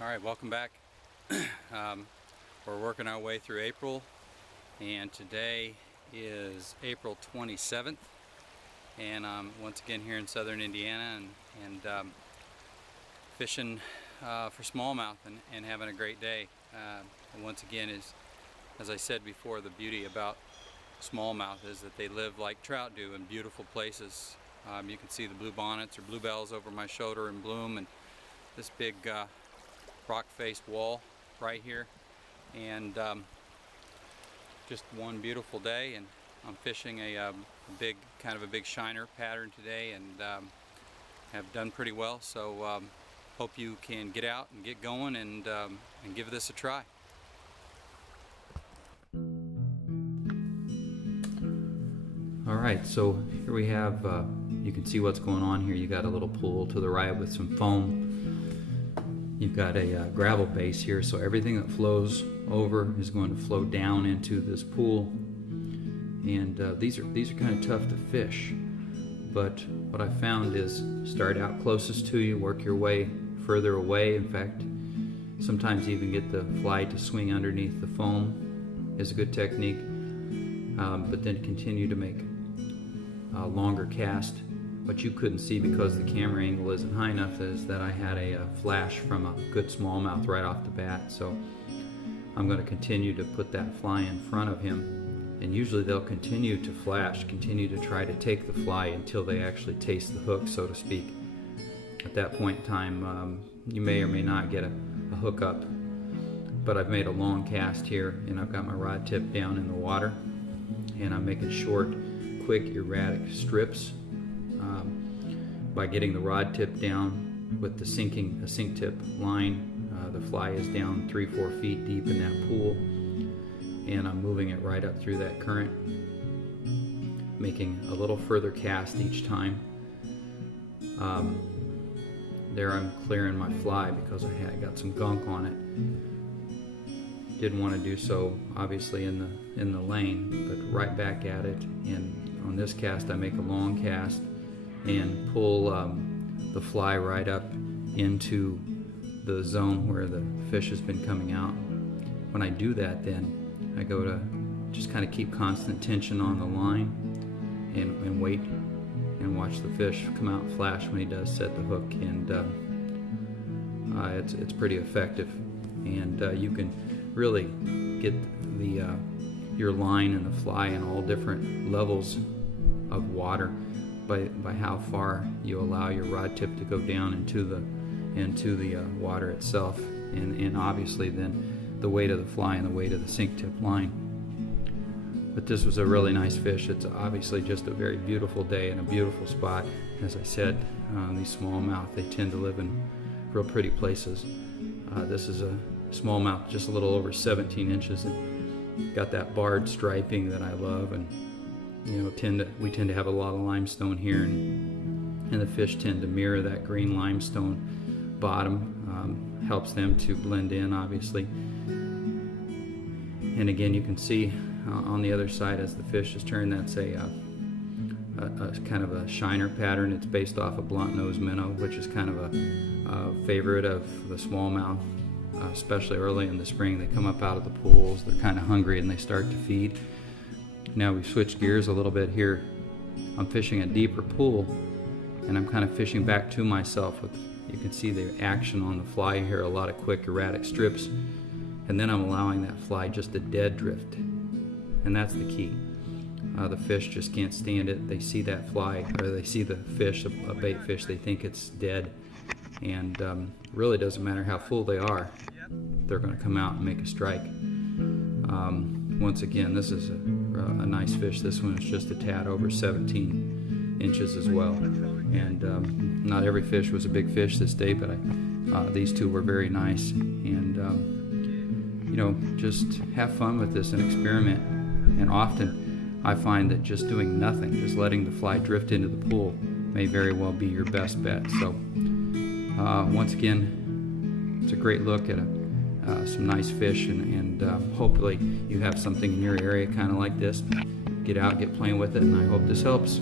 Alright, welcome back. We're working our way through April, and today is April 27th, and I'm once again here in southern Indiana and fishing for smallmouth and having a great day. And once again, as I said before, the beauty about smallmouth is that they live like trout do in beautiful places. You can see the blue bonnets or bluebells over my shoulder in bloom, and this big rock-faced wall right here, and just one beautiful day, and I'm fishing a big shiner pattern today, and have done pretty well. So hope you can get out and get going and give this a try. Alright, so here we have, you can see what's going on here. You got a little pool to the right with some foam. You've got a gravel base here, so everything that flows over is going to flow down into this pool. And these are kind of tough to fish, but what I found is start out closest to you, work your way further away. In fact, sometimes even get the fly to swing underneath the foam is a good technique. But then continue to make a longer cast. What you couldn't see because the camera angle isn't high enough is that I had a flash from a good smallmouth right off the bat. So I'm going to continue to put that fly in front of him, and usually they'll continue to flash, continue to try to take the fly until they actually taste the hook, so to speak. At that point in time, you may or may not get a hook up, but I've made a long cast here, and I've got my rod tip down in the water, and I'm making short, quick, erratic strips. By getting the rod tip down with the sink tip line, the fly is down 3-4 feet deep in that pool, and I'm moving it right up through that current, making a little further cast each time. There I'm clearing my fly because I got some gunk on it. Didn't want to do so obviously in the lane, but right back at it. And on this cast I make a long cast and pull the fly right up into the zone where the fish has been coming out. When I do that, then I go to just kind of keep constant tension on the line and wait and watch the fish come out and flash when he does set the hook, and it's pretty effective. And you can really get your line and the fly in all different levels of water by how far you allow your rod tip to go down into the water itself, and obviously then the weight of the fly and the weight of the sink tip line. But this was a really nice fish. It's obviously just a very beautiful day and a beautiful spot. As I said, these smallmouth, they tend to live in real pretty places. This is a smallmouth just a little over 17 inches and got that barred striping that I love, and you know, we tend to have a lot of limestone here, and the fish tend to mirror that green limestone bottom. Helps them to blend in, obviously. And again, you can see on the other side as the fish is turned, that's a kind of a shiner pattern. It's based off a blunt nose minnow, which is kind of a favorite of the smallmouth, especially early in the spring. They come up out of the pools, they're kind of hungry, and they start to feed. Now we've switched gears a little bit here. I'm fishing a deeper pool, and I'm kind of fishing back to myself. You can see the action on the fly here, a lot of quick erratic strips, and then I'm allowing that fly just to dead drift, and that's the key. The fish just can't stand it. They see that fly, or they see the fish, a bait fish, they think it's dead, and really doesn't matter how full they are, they're going to come out and make a strike. Once again, this is a nice fish. This one is just a tad over 17 inches as well, and not every fish was a big fish this day, but these two were very nice. And you know, just have fun with this and experiment. And often I find that just doing nothing, just letting the fly drift into the pool, may very well be your best bet. So once again, it's a great look at some nice fish, and hopefully you have something in your area kind of like this. Get out, get playing with it, and I hope this helps.